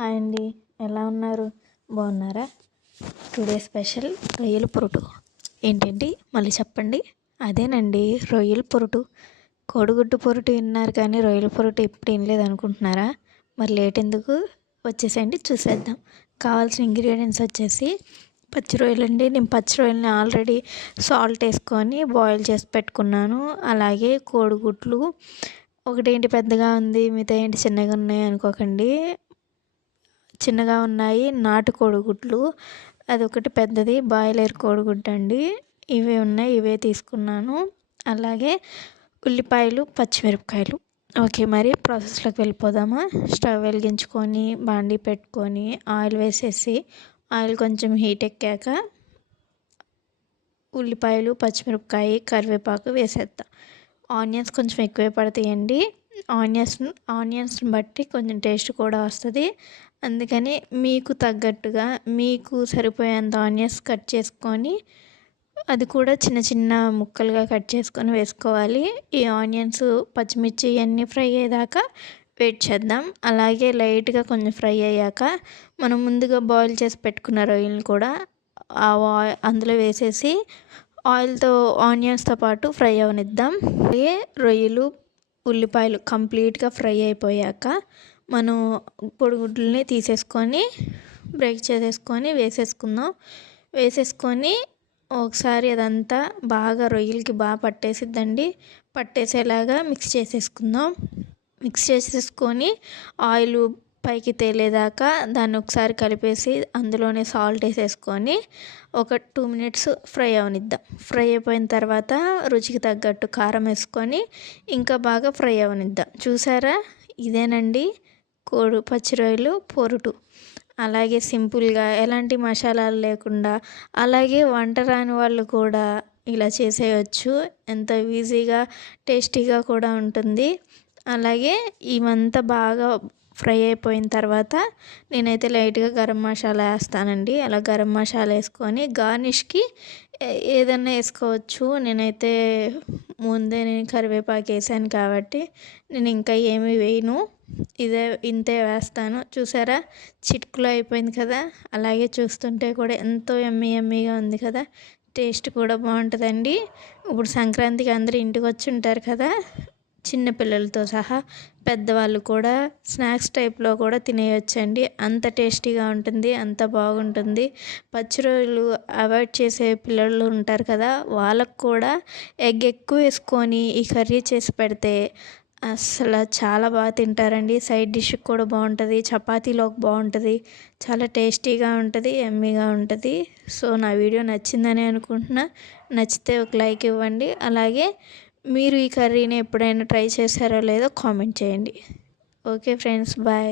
Hi అండి, ఎలా ఉన్నారు? బాగున్నారా? టుడే స్పెషల్ రొయ్యల పొరుటు. ఏంటండి మళ్ళీ చెప్పండి? అదేనండి, రొయ్యల పొరుటు. కోడిగుడ్డు పొరుటు విన్నారు కానీ రొయ్యల పొరుటు ఎప్పుడు వినలేదు అనుకుంటున్నారా? మరి లేట్ ఎందుకు, వచ్చేసేయండి చూసేద్దాం. కావాల్సిన ఇంగ్రీడియంట్స్ వచ్చేసి పచ్చి రొయ్యలు అండి. నేను పచ్చి రొయ్యలని ఆల్రెడీ సాల్ట్ వేసుకొని బాయిల్ చేసి పెట్టుకున్నాను. అలాగే కోడిగుడ్లు ఒకటేంటి పెద్దగా ఉంది, మిగతా ఏంటి చిన్నగా ఉన్నాయి అనుకోకండి. చిన్నగా ఉన్నాయి నాటు కోడిగుడ్లు, అదొకటి పెద్దది బాయిలర్ కోడిగుడ్డు అండి. ఇవే ఉన్నాయి, ఇవే తీసుకున్నాను. అలాగే ఉల్లిపాయలు, పచ్చిమిరపకాయలు. ఓకే, మరి ప్రాసెస్లోకి వెళ్ళిపోదామా? స్టవ్ వెలిగించుకొని బాండీ పెట్టుకొని ఆయిల్ వేసేసి ఆయిల్ కొంచెం హీట్ ఎక్కాక ఉల్లిపాయలు, పచ్చిమిరపకాయ, కరివేపాకు వేసేద్దాం. ఆనియన్స్ కొంచెం ఎక్కువే పడతాయండి. ఆనియన్స్ని బట్టి కొంచెం టేస్ట్ కూడా వస్తుంది. అందుకని మీకు తగ్గట్టుగా మీకు సరిపోయేంత ఆనియన్స్ కట్ చేసుకొని అది కూడా చిన్న చిన్న ముక్కలుగా కట్ చేసుకొని వేసుకోవాలి. ఈ ఆనియన్స్, పచ్చిమిర్చి ఇవన్నీ ఫ్రై అయ్యేదాకా వెయిట్ చేద్దాం. అలాగే లైట్గా కొంచెం ఫ్రై అయ్యాక మనం ముందుగా బాయిల్ చేసి పెట్టుకున్న రొయ్యలు కూడా అందులో వేసేసి ఆయిల్తో ఆనియన్స్తో పాటు ఫ్రై అవనిద్దాం. అలాగే రొయ్యలు, ఉల్లిపాయలు కంప్లీట్గా ఫ్రై అయిపోయాక మనం కోడిగుడ్లని తీసేసుకొని బ్రేక్ చేసేసుకొని వేసేసుకొని ఒకసారి అదంతా బాగా రొయ్యలకి బాగా పట్టేసేలాగా మిక్స్ చేసేసుకొని ఆయిల్ పైకి తేలేదాకా దాన్ని ఒకసారి కలిపేసి అందులోనే సాల్ట్ వేసేసుకొని ఒక 2 minutes ఫ్రై అవనిద్దాం. ఫ్రై అయిపోయిన తర్వాత రుచికి తగ్గట్టు కారం వేసుకొని ఇంకా బాగా ఫ్రై అవనిద్దాం. చూసారా, ఇదేనండి పచ్చి రొయ్యలు పొరుటు. అలాగే సింపుల్గా ఎలాంటి మసాలాలు లేకుండా, అలాగే వంట రాని వాళ్ళు కూడా ఇలా చేసేయచ్చు. ఎంతో ఈజీగా టేస్టీగా కూడా ఉంటుంది. అలాగే ఇవంతా బాగా ఫ్రై అయిపోయిన తర్వాత నేనైతే లైట్గా గరం మసాలా వేస్తానండి. అలా గరం మసాలా వేసుకొని గార్నిష్కి ఏదన్నా వేసుకోవచ్చు. నేనైతే ముందే కరివేపాకు వేసాను కాబట్టి నేను ఇంకా ఏమీ వేయను, ఇంతే వేస్తాను. చూసారా, చిటికలో అయిపోయింది కదా. అలాగే చూస్తుంటే కూడా ఎంతో యమ్మీగా ఉంది కదా. టేస్ట్ కూడా బాగుంటుందండి. ఇప్పుడు సంక్రాంతికి అందరూ ఇంటికి వచ్చి ఉంటారు కదా, చిన్నపిల్లలతో సహా పెద్దవాళ్ళు కూడా స్నాక్స్ టైప్లో కూడా తినేయొచ్చండి. అంత టేస్టీగా ఉంటుంది, అంత బాగుంటుంది. పచ్చి రొయ్యలు అవాయిడ్ చేసే పిల్లలు ఉంటారు కదా, వాళ్ళకు కూడా ఎగ్ ఎక్కువ వేసుకొని ఈ కర్రీ చేసి పెడితే అసలు చాలా బాగా తింటారండి. సైడ్ డిష్కి కూడా బాగుంటుంది, చపాతీలోకి బాగుంటుంది, చాలా టేస్టీగా ఉంటుంది, యమ్మీగా ఉంటుంది. సో నా వీడియో నచ్చిందని అనుకుంటున్నా. నచ్చితే ఒక లైక్ ఇవ్వండి. అలాగే మీరు ఈ కర్రీని ఎప్పుడైనా ట్రై చేశారో లేదో కామెంట్ చేయండి. Okay friends, bye.